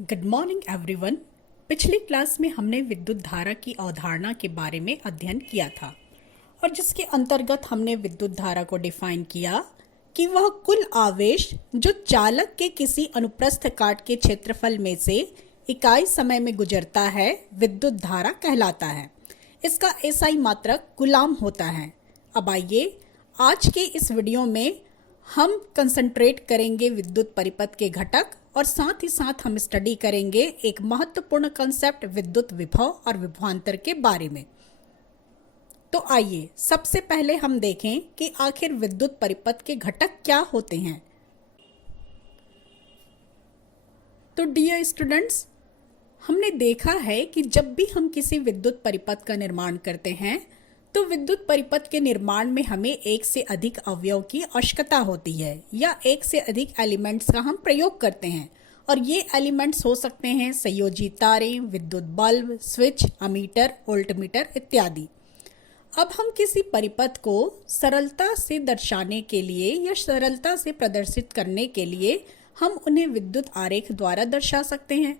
Good morning everyone. पिछली class में हमने विद्युत धारा की अवधारणा के बारे में अध्ययन किया था और जिसके अंतर्गत हमने विद्युत धारा को डिफाइन किया कि वह कुल आवेश जो चालक के किसी अनुप्रस्थ काट के क्षेत्रफल में से इकाई समय में गुजरता है विद्युत धारा कहलाता है। इसका एसआई मात्रक कूलाम होता है। अब आइए आज के इस वीडियो में हम कंसंट्रेट करेंगे विद्युत परिपथ के घटक और साथ ही साथ हम स्टडी करेंगे एक महत्वपूर्ण कंसेप्ट विद्युत विभव और विभवांतर के बारे में। तो आइए सबसे पहले हम देखें कि आखिर विद्युत परिपथ के घटक क्या होते हैं। तो डियर स्टूडेंट्स, हमने देखा है कि जब भी हम किसी विद्युत परिपथ का निर्माण करते हैं तो विद्युत परिपथ के निर्माण में हमें एक से अधिक अवयव की आवश्यकता होती है या एक से अधिक एलिमेंट्स का हम प्रयोग करते हैं। और ये एलिमेंट्स हो सकते हैं संयोजी तारें, विद्युत बल्ब, स्विच, अमीटर, वोल्टमीटर इत्यादि। अब हम किसी परिपथ को सरलता से दर्शाने के लिए या सरलता से प्रदर्शित करने के लिए हम उन्हें विद्युत आरेख द्वारा दर्शा सकते हैं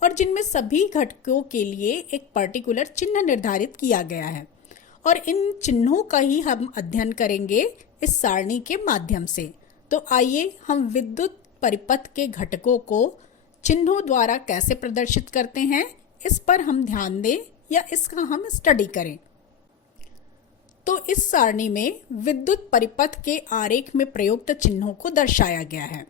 और जिनमें सभी घटकों के लिए एक पर्टिकुलर चिन्ह निर्धारित किया गया है और इन चिन्हों का ही हम अध्ययन करेंगे इस सारणी के माध्यम से। तो आइए हम विद्युत परिपथ के घटकों को चिन्हों द्वारा कैसे प्रदर्शित करते हैं इस पर हम ध्यान दें या इसका हम स्टडी करें। तो इस सारणी में विद्युत परिपथ के आरेख में प्रयुक्त चिन्हों को दर्शाया गया है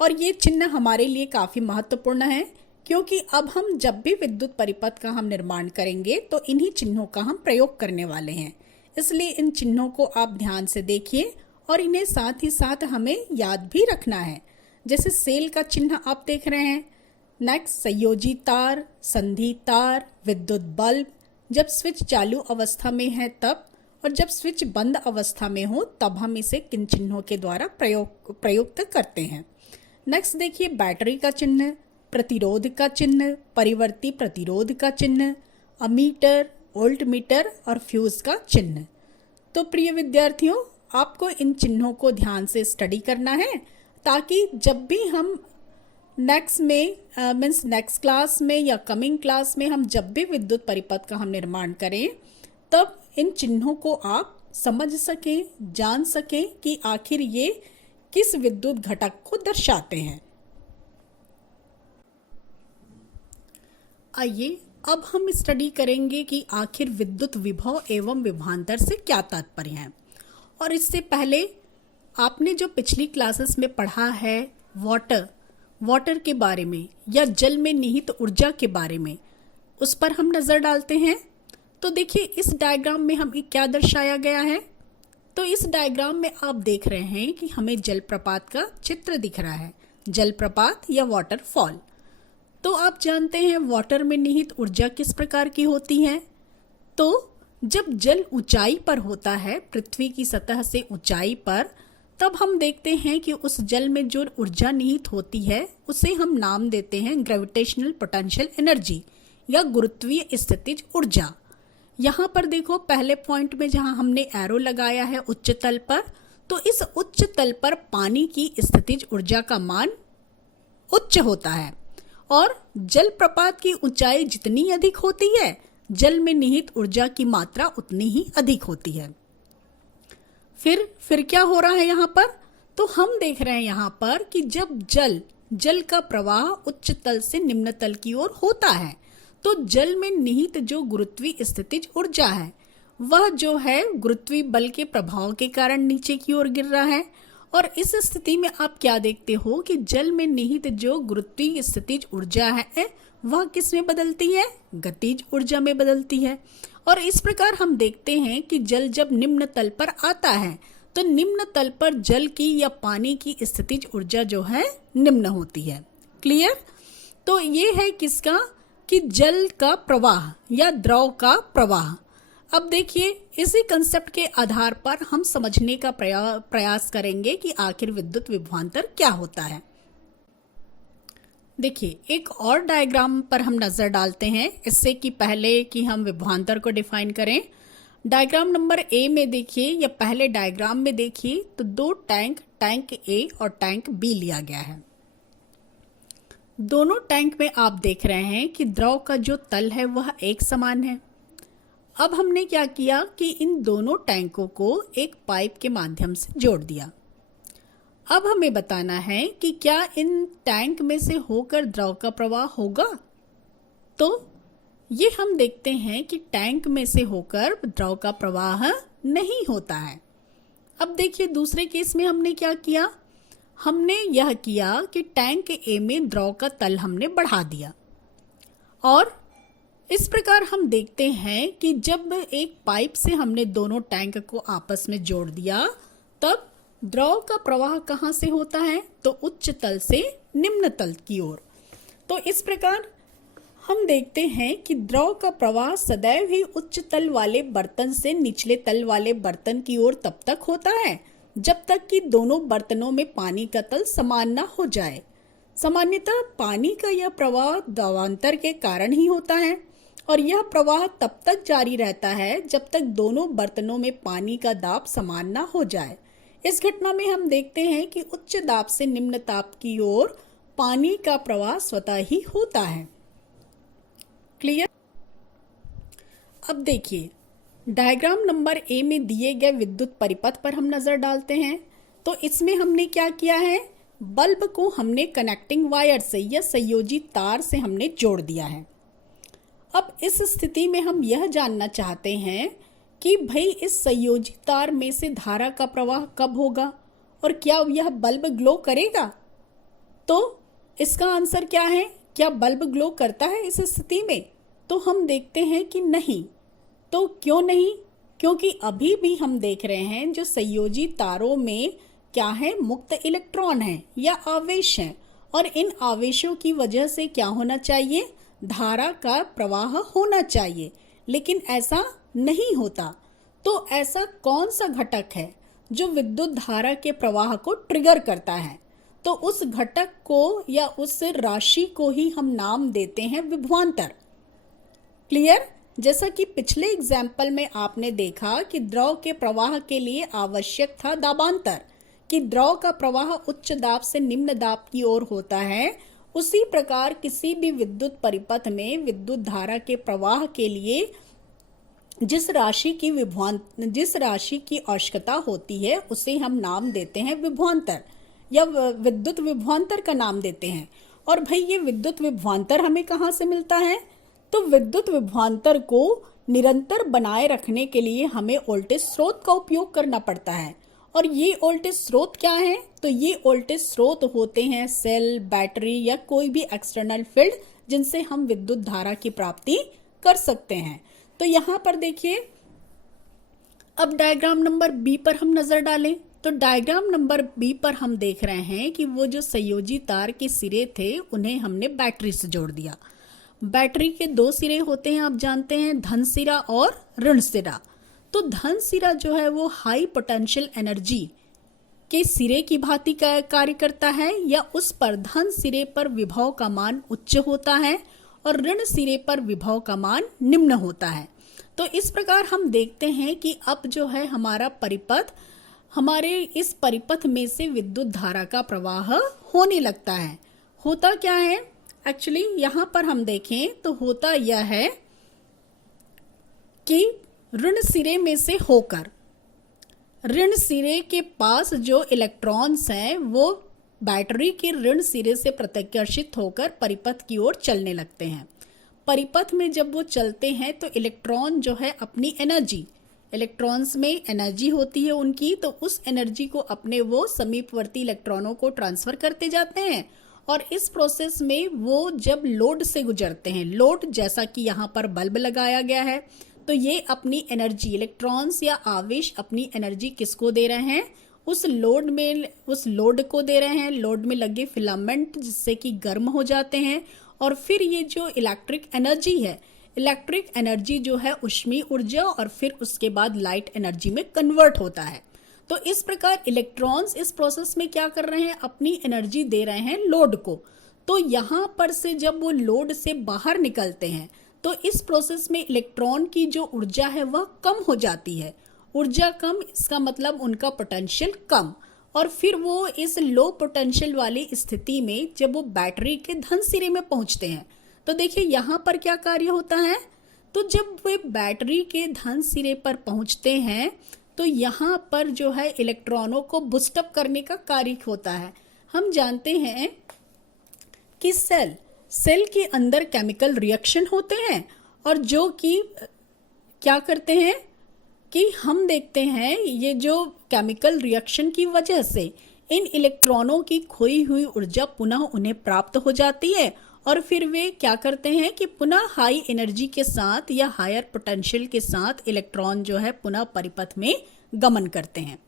और ये चिन्ह हमारे लिए काफ़ी महत्वपूर्ण है क्योंकि अब हम जब भी विद्युत परिपथ का हम निर्माण करेंगे तो इन्हीं चिन्हों का हम प्रयोग करने वाले हैं। इसलिए इन चिन्हों को आप ध्यान से देखिए और इन्हें साथ ही साथ हमें याद भी रखना है। जैसे सेल का चिन्ह आप देख रहे हैं, नेक्स्ट संयोजी तार, संधि तार, विद्युत बल्ब, जब स्विच चालू अवस्था में है तब, और जब स्विच बंद अवस्था में हो तब हम इसे किन चिन्हों के द्वारा प्रयुक्त करते हैं। नेक्स्ट देखिए बैटरी का चिन्ह, प्रतिरोध का चिन्ह, परिवर्ती प्रतिरोध का चिन्ह, अमीटर, वोल्टमीटर और फ्यूज का चिन्ह। तो प्रिय विद्यार्थियों, आपको इन चिन्हों को ध्यान से स्टडी करना है ताकि जब भी हम नेक्स्ट क्लास में या कमिंग क्लास में हम जब भी विद्युत परिपथ का हम निर्माण करें तब इन चिन्हों को आप समझ सकें, जान सकें कि आखिर ये किस विद्युत घटक को दर्शाते हैं। आइए अब हम स्टडी करेंगे कि आखिर विद्युत विभव एवं विभवांतर से क्या तात्पर्य है। और इससे पहले आपने जो पिछली क्लासेस में पढ़ा है वाटर के बारे में या जल में निहित ऊर्जा के बारे में, उस पर हम नज़र डालते हैं। तो देखिए इस डायग्राम में हम क्या दर्शाया गया है। तो इस डायग्राम में आप देख रहे हैं कि हमें जलप्रपात का चित्र दिख रहा है, जलप्रपात या वाटरफॉल। तो आप जानते हैं वाटर में निहित ऊर्जा किस प्रकार की होती है। तो जब जल ऊंचाई पर होता है, पृथ्वी की सतह से ऊंचाई पर, तब हम देखते हैं कि उस जल में जो ऊर्जा निहित होती है उसे हम नाम देते हैं ग्रेविटेशनल पोटेंशियल एनर्जी या गुरुत्वीय स्थितिज ऊर्जा। यहाँ पर देखो पहले पॉइंट में जहाँ हमने एरो लगाया है उच्च तल पर, तो इस उच्च तल पर पानी की स्थितिज ऊर्जा का मान उच्च होता है और जलप्रपात की ऊंचाई जितनी अधिक होती है जल में निहित ऊर्जा की मात्रा उतनी ही अधिक होती है। फिर क्या हो रहा है यहाँ पर, तो हम देख रहे हैं यहाँ पर कि जब जल का प्रवाह उच्च तल से निम्न तल की ओर होता है तो जल में निहित जो गुरुत्वीय स्थितिज ऊर्जा है वह जो है गुरुत्वीय बल के प्रभाव के कारण नीचे की ओर गिर रहा है। और इस स्थिति में आप क्या देखते हो कि जल में निहित जो गुरुत्वीय स्थितिज ऊर्जा है वह किस में बदलती है, गतिज ऊर्जा में बदलती है। और इस प्रकार हम देखते हैं कि जल जब निम्न तल पर आता है तो निम्न तल पर जल की या पानी की स्थितिज ऊर्जा जो है निम्न होती है। क्लियर। तो ये है किसका, कि जल का प्रवाह या द्रव का प्रवाह। अब देखिए इसी कंसेप्ट के आधार पर हम समझने का प्रयास करेंगे कि आखिर विद्युत विभवांतर क्या होता है। देखिए एक और डायग्राम पर हम नज़र डालते हैं इससे कि पहले कि हम विभवांतर को डिफाइन करें। डायग्राम नंबर ए में देखिए या पहले डायग्राम में देखिए तो दो टैंक ए और टैंक बी लिया गया है। दोनों टैंक में आप देख रहे हैं कि द्रव का जो तल है वह एक समान है। अब हमने क्या किया कि इन दोनों टैंकों को एक पाइप के माध्यम से जोड़ दिया। अब हमें बताना है कि क्या इन टैंक में से होकर द्रव का प्रवाह होगा। तो ये हम देखते हैं कि टैंक में से होकर द्रव का प्रवाह नहीं होता है। अब देखिए दूसरे केस में हमने क्या किया, हमने यह किया कि टैंक ए में द्रव का तल हमने बढ़ा दिया और इस प्रकार हम देखते हैं कि जब एक पाइप से हमने दोनों टैंक को आपस में जोड़ दिया तब द्रव का प्रवाह कहाँ से होता है, तो उच्च तल से निम्न तल की ओर। तो इस प्रकार हम देखते हैं कि द्रव का प्रवाह सदैव ही उच्च तल वाले बर्तन से निचले तल वाले बर्तन की ओर तब तक होता है जब तक कि दोनों बर्तनों में पानी का तल समान न हो जाए। सामान्यतः पानी का यह प्रवाह दाबांतर के कारण ही होता है और यह प्रवाह तब तक जारी रहता है जब तक दोनों बर्तनों में पानी का दाब समान न हो जाए। इस घटना में हम देखते हैं कि उच्च दाब से निम्न ताप की ओर पानी का प्रवाह स्वतः ही होता है। क्लियर। अब देखिए डायग्राम नंबर ए में दिए गए विद्युत परिपथ पर हम नजर डालते हैं। तो इसमें हमने क्या किया है, बल्ब को हमने कनेक्टिंग वायर से या संयोजी तार से हमने जोड़ दिया है। अब इस स्थिति में हम यह जानना चाहते हैं कि भाई इस संयोजी तार में से धारा का प्रवाह कब होगा और क्या यह बल्ब ग्लो करेगा। तो इसका आंसर क्या है, क्या बल्ब ग्लो करता है इस स्थिति में। तो हम देखते हैं कि नहीं। तो क्यों नहीं, क्योंकि अभी भी हम देख रहे हैं जो संयोजी तारों में क्या है, मुक्त इलेक्ट्रॉन है या आवेश है और इन आवेशों की वजह से क्या होना चाहिए, धारा का प्रवाह होना चाहिए, लेकिन ऐसा नहीं होता। तो ऐसा कौन सा घटक है जो विद्युत धारा के प्रवाह को ट्रिगर करता है, तो उस घटक को या उस राशि को ही हम नाम देते हैं विभवांतर। क्लियर। जैसा कि पिछले एग्जाम्पल में आपने देखा कि द्रव के प्रवाह के लिए आवश्यक था दाबांतर, कि द्रव का प्रवाह उच्च दाब से निम्न दाब की ओर होता है, उसी प्रकार किसी भी विद्युत परिपथ में विद्युत धारा के प्रवाह के लिए जिस राशि की आवश्यकता होती है उसे हम नाम देते हैं विभवांतर या विद्युत विभवांतर का नाम देते हैं। और भाई ये विद्युत विभवांतर हमें कहाँ से मिलता है, तो विद्युत विभवांतर को निरंतर बनाए रखने के लिए हमें वोल्टेज स्रोत का उपयोग करना पड़ता है। और ये वोल्टेज स्रोत क्या है, तो ये वोल्टेज स्रोत होते हैं सेल, बैटरी या कोई भी एक्सटर्नल फील्ड जिनसे हम विद्युत धारा की प्राप्ति कर सकते हैं। तो यहाँ पर देखिए अब डायग्राम नंबर बी पर हम नजर डालें। तो डायग्राम नंबर बी पर हम देख रहे हैं कि वो जो संयोजी तार के सिरे थे उन्हें हमने बैटरी से जोड़ दिया। बैटरी के दो सिरे होते हैं, आप जानते हैं, धन सिरा और ऋण सिरा। तो धन सिरा जो है वो हाई पोटेंशियल एनर्जी के सिरे की भांति कार्य करता है या उस पर धन सिरे पर विभव का मान उच्च होता है और ऋण सिरे पर विभव का मान निम्न होता है। तो इस प्रकार हम देखते हैं कि अब जो है हमारा परिपथ, हमारे इस परिपथ में से विद्युत धारा का प्रवाह होने लगता है। होता क्या है, एक्चुअली यहाँ पर हम देखें तो होता यह है कि ऋण सिरे में से होकर ऋण सिरे के पास जो इलेक्ट्रॉन्स हैं वो बैटरी के ऋण सिरे से प्रत्याकर्षित होकर परिपथ की ओर चलने लगते हैं। परिपथ में जब वो चलते हैं तो इलेक्ट्रॉन जो है अपनी एनर्जी, इलेक्ट्रॉन्स में एनर्जी होती है उनकी, तो उस एनर्जी को अपने वो समीपवर्ती इलेक्ट्रॉनों को ट्रांसफर करते जाते हैं। और इस प्रोसेस में वो जब लोड से गुजरते हैं, लोड जैसा कि यहाँ पर बल्ब लगाया गया है, तो ये अपनी एनर्जी, इलेक्ट्रॉन्स या आवेश अपनी एनर्जी किसको दे रहे हैं, उस लोड को दे रहे हैं, लोड में लगे फिलामेंट जिससे कि गर्म हो जाते हैं। और फिर ये जो इलेक्ट्रिक एनर्जी है, इलेक्ट्रिक एनर्जी जो है ऊष्मीय ऊर्जा और फिर उसके बाद लाइट एनर्जी में कन्वर्ट होता है। तो इस प्रकार इलेक्ट्रॉन्स इस प्रोसेस में क्या कर रहे हैं, अपनी एनर्जी दे रहे हैं लोड को। तो यहाँ पर से जब वो लोड से बाहर निकलते हैं तो इस प्रोसेस में इलेक्ट्रॉन की जो ऊर्जा है वह कम हो जाती है। ऊर्जा कम, इसका मतलब उनका पोटेंशियल कम, और फिर वो इस लो पोटेंशियल वाली स्थिति में जब वो बैटरी के धन सिरे में पहुंचते हैं तो देखिए यहाँ पर क्या कार्य होता है। तो जब वे बैटरी के धन सिरे पर पहुंचते हैं तो यहाँ पर जो है इलेक्ट्रॉनों को बूस्टअप करने का कार्य होता है। हम जानते हैं कि सेल के अंदर केमिकल रिएक्शन होते हैं और जो कि क्या करते हैं कि हम देखते हैं ये जो केमिकल रिएक्शन की वजह से इन इलेक्ट्रॉनों की खोई हुई ऊर्जा पुनः उन्हें प्राप्त हो जाती है और फिर वे क्या करते हैं कि पुनः हाई एनर्जी के साथ या हायर पोटेंशियल के साथ इलेक्ट्रॉन जो है पुनः परिपथ में गमन करते हैं।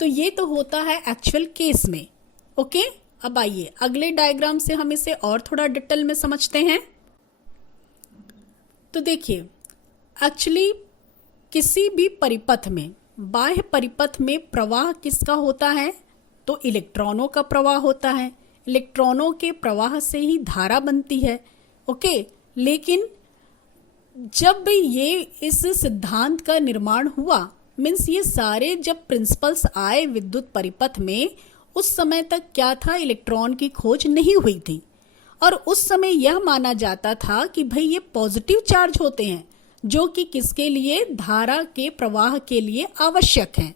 तो ये तो होता है एक्चुअल केस में। ओके, अब आइए अगले डायग्राम से हम इसे और थोड़ा डिटेल में समझते हैं। तो देखिए एक्चुअली किसी भी परिपथ में, बाह्य परिपथ में प्रवाह किसका होता है? तो इलेक्ट्रॉनों का प्रवाह होता है। इलेक्ट्रॉनों के प्रवाह से ही धारा बनती है। ओके, लेकिन जब ये इस सिद्धांत का निर्माण हुआ, मीन्स ये सारे जब प्रिंसिपल्स आए विद्युत परिपथ में, उस समय तक क्या था, इलेक्ट्रॉन की खोज नहीं हुई थी और उस समय यह माना जाता था कि भाई ये पॉजिटिव चार्ज होते हैं जो कि किसके लिए, धारा के प्रवाह के लिए आवश्यक हैं।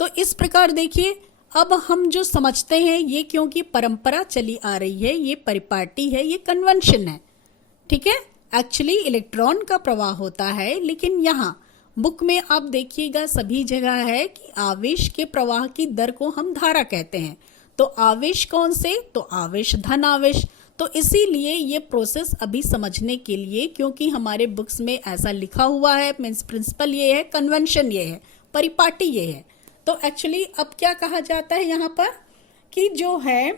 तो इस प्रकार देखिए अब हम जो समझते हैं ये क्योंकि परंपरा चली आ रही है, ये परिपाटी है, ये कन्वेंशन है। ठीक है, एक्चुअली इलेक्ट्रॉन का प्रवाह होता है, लेकिन यहाँ बुक में आप देखिएगा सभी जगह है कि आवेश के प्रवाह की दर को हम धारा कहते हैं। तो आवेश कौन से, तो आवेश धन आवेश। तो इसीलिए ये प्रोसेस अभी समझने के लिए, क्योंकि हमारे बुक्स में ऐसा लिखा हुआ है, मीन्स प्रिंसिपल ये है, कन्वेंशन ये है, परिपाटी ये है। तो एक्चुअली अब क्या कहा जाता है यहाँ पर कि जो है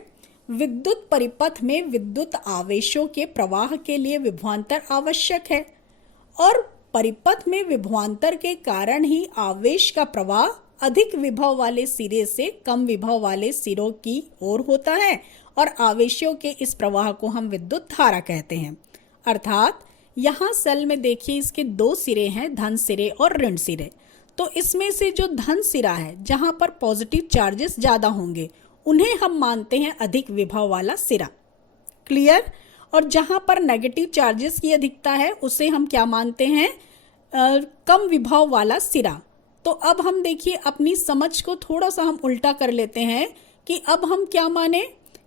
विद्युत परिपथ में विद्युत आवेशों के प्रवाह के लिए विभवांतर आवश्यक है और परिपथ में विभवांतर के कारण ही आवेश का प्रवाह अधिक विभव वाले सिरे से कम विभव वाले सिरों की ओर होता है और आवेशों के इस प्रवाह को हम विद्युत धारा कहते हैं। अर्थात यहाँ सेल में देखिए इसके दो सिरे हैं, धन सिरे और ऋण सिरे। तो इसमें से जो धन सिरा है जहाँ पर पॉजिटिव चार्जेस ज़्यादा होंगे उन्हें हम मानते हैं अधिक विभव वाला सिरा। क्लियर? और जहाँ पर नेगेटिव चार्जेस की अधिकता है उसे हम क्या मानते हैं, कम विभव वाला सिरा। तो अब हम देखिए अपनी समझ को थोड़ा सा हम उल्टा कर लेते हैं कि अब हम क्या माने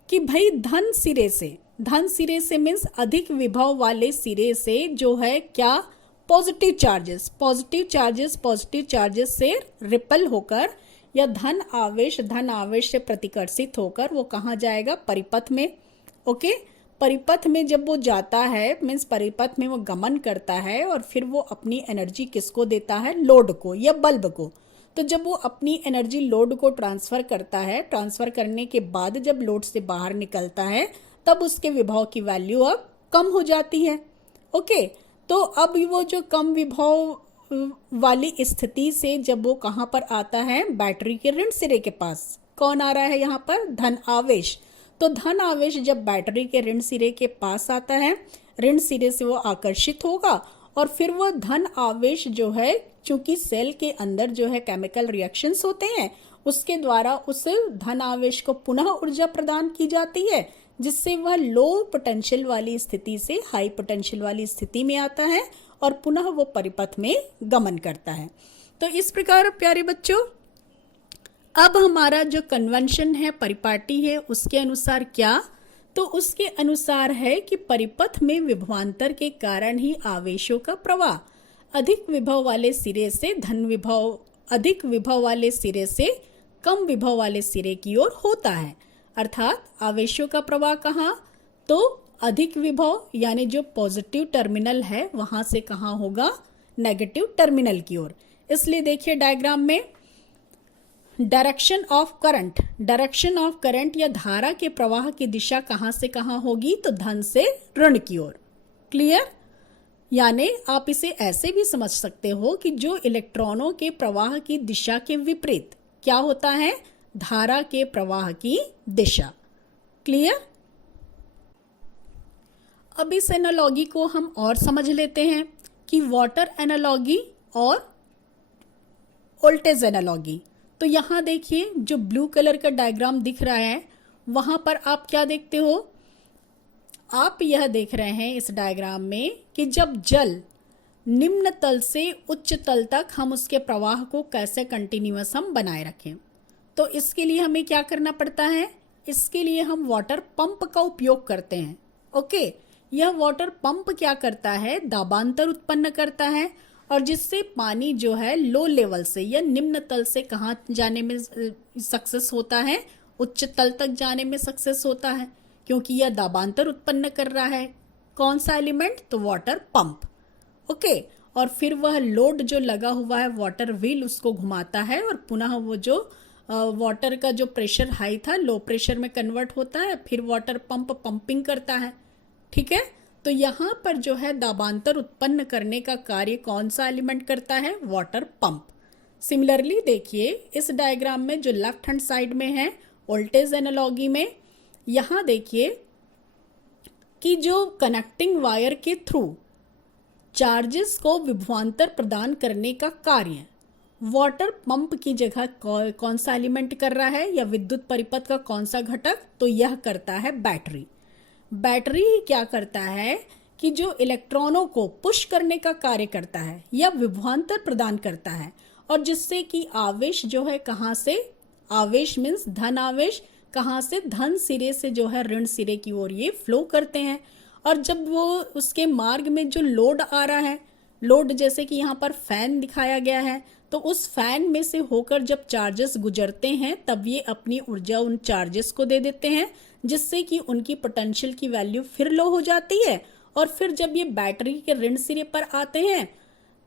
कि भाई धन सिरे से मीन्स अधिक विभव वाले सिरे से जो है क्या, पॉजिटिव चार्जेस से रिपल होकर या धन आवेश से प्रतिकर्षित होकर वो कहाँ जाएगा, परिपथ में। ओके, परिपथ में जब वो जाता है मीन्स परिपथ में वो गमन करता है और फिर वो अपनी एनर्जी किसको देता है, लोड को या बल्ब को। तो जब वो अपनी एनर्जी लोड को ट्रांसफर करता है, ट्रांसफर करने के बाद जब लोड से बाहर निकलता है तब उसके विभव की वैल्यू अब कम हो जाती है। ओके, तो अब वो जो कम विभव वाली स्थिति से जब वो कहाँ पर आता है, बैटरी के ऋण सिरे के पास। कौन आ रहा है यहाँ पर, धन आवेश। तो धन आवेश जब बैटरी के ऋण सिरे के पास आता है, ऋण सिरे से वो आकर्षित होगा और फिर वो धन आवेश जो है, चूंकि सेल के अंदर जो है केमिकल रिएक्शंस होते हैं, उसके द्वारा उस धन आवेश को पुनः ऊर्जा प्रदान की जाती है जिससे वह लो पोटेंशियल वाली स्थिति से हाई पोटेंशियल वाली स्थिति में आता है और पुनः वो परिपथ में गमन करता है। तो इस प्रकार प्यारे बच्चों अब हमारा जो कन्वेंशन है, परिपाटी है, उसके अनुसार क्या, तो उसके अनुसार है कि परिपथ में विभवांतर के कारण ही आवेशों का प्रवाह अधिक विभव वाले सिरे से अधिक विभव वाले सिरे से कम विभव वाले सिरे की ओर होता है। अर्थात आवेशों का प्रवाह कहाँ, तो अधिक विभव यानी जो पॉजिटिव टर्मिनल है वहां से कहाँ होगा, नेगेटिव टर्मिनल की ओर। इसलिए देखिए डायग्राम में डायरेक्शन ऑफ करंट या धारा के प्रवाह की दिशा कहाँ से कहाँ होगी, तो धन से ऋण की ओर। क्लियर? यानी आप इसे ऐसे भी समझ सकते हो कि जो इलेक्ट्रॉनों के प्रवाह की दिशा के विपरीत क्या होता है, धारा के प्रवाह की दिशा। क्लियर? अब इस एनालॉजी को हम और समझ लेते हैं कि वाटर एनालॉजी और वोल्टेज एनालॉजी। तो यहाँ देखिए जो ब्लू कलर का डायग्राम दिख रहा है वहाँ पर आप क्या देखते हो, आप यह देख रहे हैं इस डायग्राम में कि जब जल निम्न तल से उच्च तल तक हम उसके प्रवाह को कैसे कंटिन्यूअस हम बनाए रखें। तो इसके लिए हमें क्या करना पड़ता है, इसके लिए हम वाटर पंप का उपयोग करते हैं। ओके, यह वाटर पंप क्या करता है, दाबांतर उत्पन्न करता है और जिससे पानी जो है लो लेवल से या निम्न तल से कहाँ जाने में सक्सेस होता है, उच्च तल तक जाने में सक्सेस होता है, क्योंकि यह दाबांतर उत्पन्न कर रहा है। कौन सा एलिमेंट, तो वाटर पंप। ओके, और फिर वह लोड जो लगा हुआ है वाटर व्हील उसको घुमाता है और पुनः वो जो वाटर का जो प्रेशर हाई था लो प्रेशर में कन्वर्ट होता है, फिर वाटर पंप पंपिंग करता है। ठीक है, तो यहाँ पर जो है दाबांतर उत्पन्न करने का कार्य कौन सा एलिमेंट करता है, वाटर पंप। सिमिलरली देखिए इस डायग्राम में जो लेफ्ट हैंड साइड में है वोल्टेज एनालॉगी में, यहाँ देखिए कि जो कनेक्टिंग वायर के थ्रू चार्जेस को विभवांतर प्रदान करने का कार्य वाटर पंप की जगह कौन सा एलिमेंट कर रहा है, या विद्युत परिपथ का कौन सा घटक, तो यह करता है बैटरी। बैटरी ही क्या करता है कि जो इलेक्ट्रॉनों को पुश करने का कार्य करता है या विभवांतर प्रदान करता है, और जिससे कि आवेश जो है कहाँ से, आवेश मीन्स धन आवेश, कहाँ से, धन सिरे से जो है ऋण सिरे की ओर ये फ्लो करते हैं। और जब वो उसके मार्ग में जो लोड आ रहा है, लोड जैसे कि यहाँ पर फैन दिखाया गया है, तो उस फैन में से होकर जब चार्जेस गुजरते हैं तब ये अपनी ऊर्जा उन चार्जेस को दे देते हैं, जिससे कि उनकी पोटेंशियल की वैल्यू फिर लो हो जाती है। और फिर जब ये बैटरी के ऋण सिरे पर आते हैं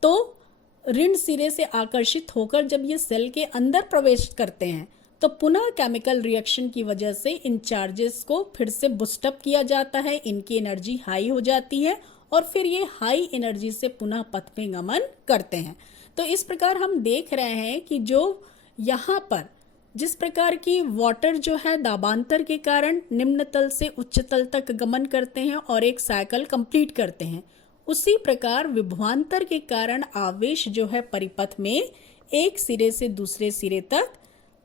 तो ऋण सिरे से आकर्षित होकर जब ये सेल के अंदर प्रवेश करते हैं तो पुनः केमिकल रिएक्शन की वजह से इन चार्जेस को फिर से बूस्टअप किया जाता है, इनकी एनर्जी हाई हो जाती है और फिर ये हाई एनर्जी से पुनः पथ में गमन करते हैं। तो इस प्रकार हम देख रहे हैं कि जो यहाँ पर जिस प्रकार की वाटर जो है दाबांतर के कारण निम्न तल से उच्च तल तक गमन करते हैं और एक साइकिल कंप्लीट करते हैं, उसी प्रकार विभवांतर के कारण आवेश जो है परिपथ में एक सिरे से दूसरे सिरे तक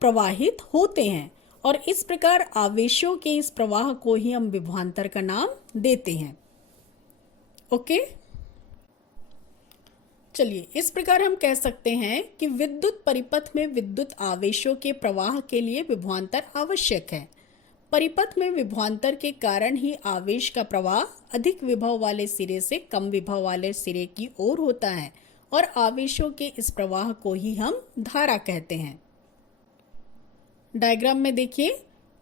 प्रवाहित होते हैं और इस प्रकार आवेशों के इस प्रवाह को ही हम विभवांतर का नाम देते हैं। ओके, चलिए इस प्रकार हम कह सकते हैं कि विद्युत परिपथ में विद्युत आवेशों के प्रवाह के लिए विभवांतर आवश्यक है। परिपथ में विभवांतर के कारण ही आवेश का प्रवाह अधिक विभव वाले सिरे से कम विभव वाले सिरे की ओर होता है और आवेशों के इस प्रवाह को ही हम धारा कहते हैं। डायग्राम में देखिए,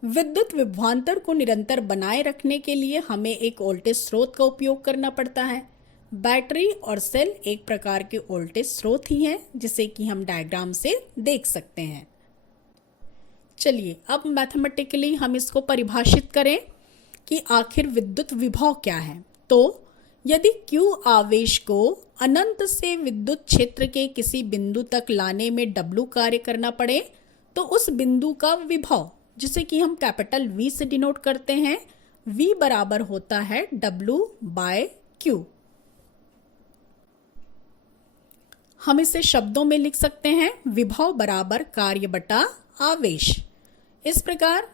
विद्युत विभवांतर को निरंतर बनाए रखने के लिए हमें एक वोल्टेज स्रोत का उपयोग करना पड़ता है। बैटरी और सेल एक प्रकार के वोल्टेज स्रोत ही हैं, जिसे कि हम डायग्राम से देख सकते हैं। चलिए अब मैथमेटिकली हम इसको परिभाषित करें कि आखिर विद्युत विभव क्या है। तो यदि Q आवेश को अनंत से विद्युत क्षेत्र के किसी बिंदु तक लाने में W कार्य करना पड़े तो उस बिंदु का विभव, जिसे कि हम कैपिटल V से डिनोट करते हैं, V बराबर होता है W/Q। हम इसे शब्दों में लिख सकते हैं, विभव बराबर कार्य बटा आवेश। इस प्रकार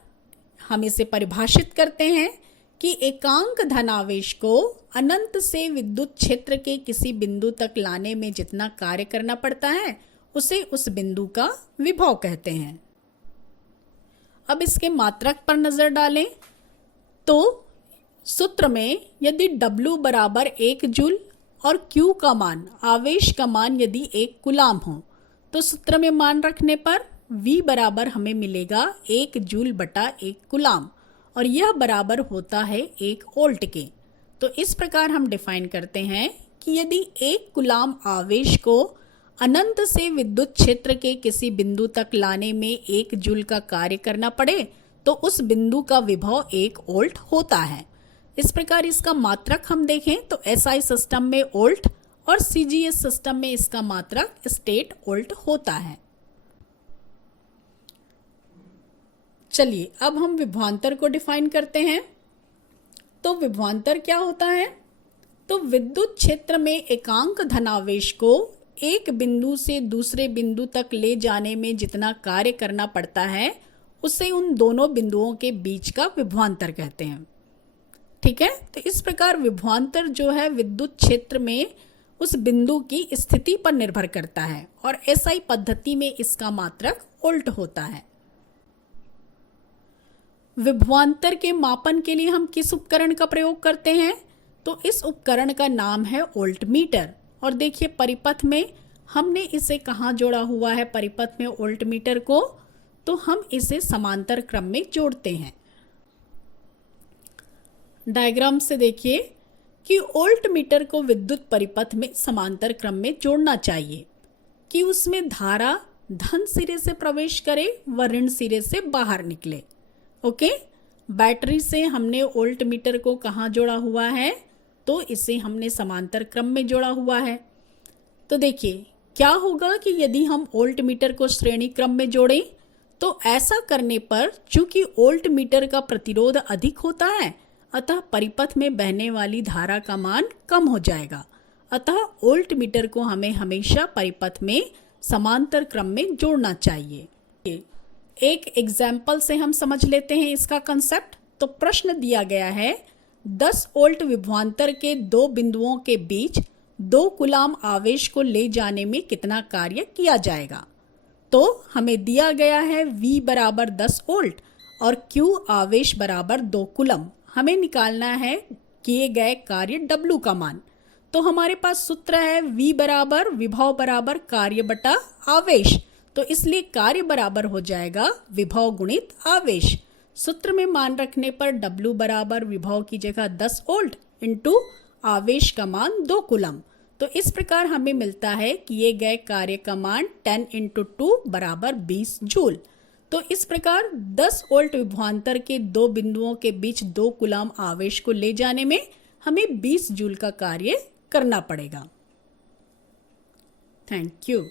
हम इसे परिभाषित करते हैं कि एकांक धनावेश को अनंत से विद्युत क्षेत्र के किसी बिंदु तक लाने में जितना कार्य करना पड़ता है उसे उस बिंदु का विभव कहते हैं। अब इसके मात्रक पर नजर डालें तो सूत्र में यदि W बराबर 1 जूल और Q का मान, आवेश का मान यदि 1 कूलाम हो तो सूत्र में मान रखने पर V बराबर हमें मिलेगा 1 जूल बटा 1 कूलाम और यह बराबर होता है 1 वोल्ट के। तो इस प्रकार हम डिफाइन करते हैं कि यदि 1 कूलाम आवेश को अनंत से विद्युत क्षेत्र के किसी बिंदु तक लाने में 1 जूल का कार्य करना पड़े तो उस बिंदु का विभव 1 वोल्ट होता है। इस प्रकार इसका मात्रक हम देखें तो SI सिस्टम में वोल्ट और CGS सिस्टम में इसका मात्रक स्टेट वोल्ट होता है। चलिए अब हम विभवांतर को डिफाइन करते हैं। तो विभवांतर क्या होता है? तो विद्युत क्षेत्र में एकांक धनावेश को एक बिंदु से दूसरे बिंदु तक ले जाने में जितना कार्य करना पड़ता है उसे उन दोनों बिंदुओं के बीच का विभवांतर कहते हैं। ठीक है, तो इस प्रकार विभवांतर जो है विद्युत क्षेत्र में उस बिंदु की स्थिति पर निर्भर करता है और एसआई पद्धति में इसका मात्रक वोल्ट होता है। विभवांतर के मापन के लिए हम किस उपकरण का प्रयोग करते हैं? तो इस उपकरण का नाम है वोल्टमीटर। और देखिए परिपथ में हमने इसे कहाँ जोड़ा हुआ है? परिपथ में वोल्टमीटर को तो हम इसे समांतर क्रम में जोड़ते हैं। डायग्राम से देखिए कि वोल्टमीटर को विद्युत परिपथ में समांतर क्रम में जोड़ना चाहिए कि उसमें धारा धन सिरे से प्रवेश करे व ऋण सिरे से बाहर निकले। ओके, बैटरी से हमने वोल्टमीटर को कहाँ जोड़ा हुआ है? तो इसे हमने समांतर क्रम में जोड़ा हुआ है। तो देखिए क्या होगा कि यदि हम वोल्टमीटर को श्रेणी क्रम में जोड़ें तो ऐसा करने पर चूंकि वोल्टमीटर का प्रतिरोध अधिक होता है अतः परिपथ में बहने वाली धारा का मान कम हो जाएगा। अतः वोल्टमीटर को हमें हमेशा परिपथ में समांतर क्रम में जोड़ना चाहिए। एक एग्जाम्पल से हम समझ लेते हैं इसका कंसेप्ट। तो प्रश्न दिया गया है 10 वोल्ट विभवांतर के दो बिंदुओं के बीच 2 कूलाम आवेश को ले जाने में कितना कार्य किया जाएगा। तो हमें दिया गया है V बराबर 10 वोल्ट और Q आवेश बराबर 2 कूलम। हमें निकालना है किए गए कार्य W का मान। तो हमारे पास सूत्र है V बराबर विभव बराबर कार्य बटा आवेश। तो इसलिए कार्य बराबर हो जाएगा विभव गुणित आवेश। सूत्र में मान रखने पर W बराबर विभव की जगह 10 वोल्ट इंटू आवेश का मान 2 कूलम। तो इस प्रकार हमें मिलता है किए गए कार्य का मान 10 इंटू 2 बराबर 20 जूल। तो इस प्रकार 10 वोल्ट विभवांतर के दो बिंदुओं के बीच 2 कूलम आवेश को ले जाने में हमें 20 जूल का कार्य करना पड़ेगा। Thank you.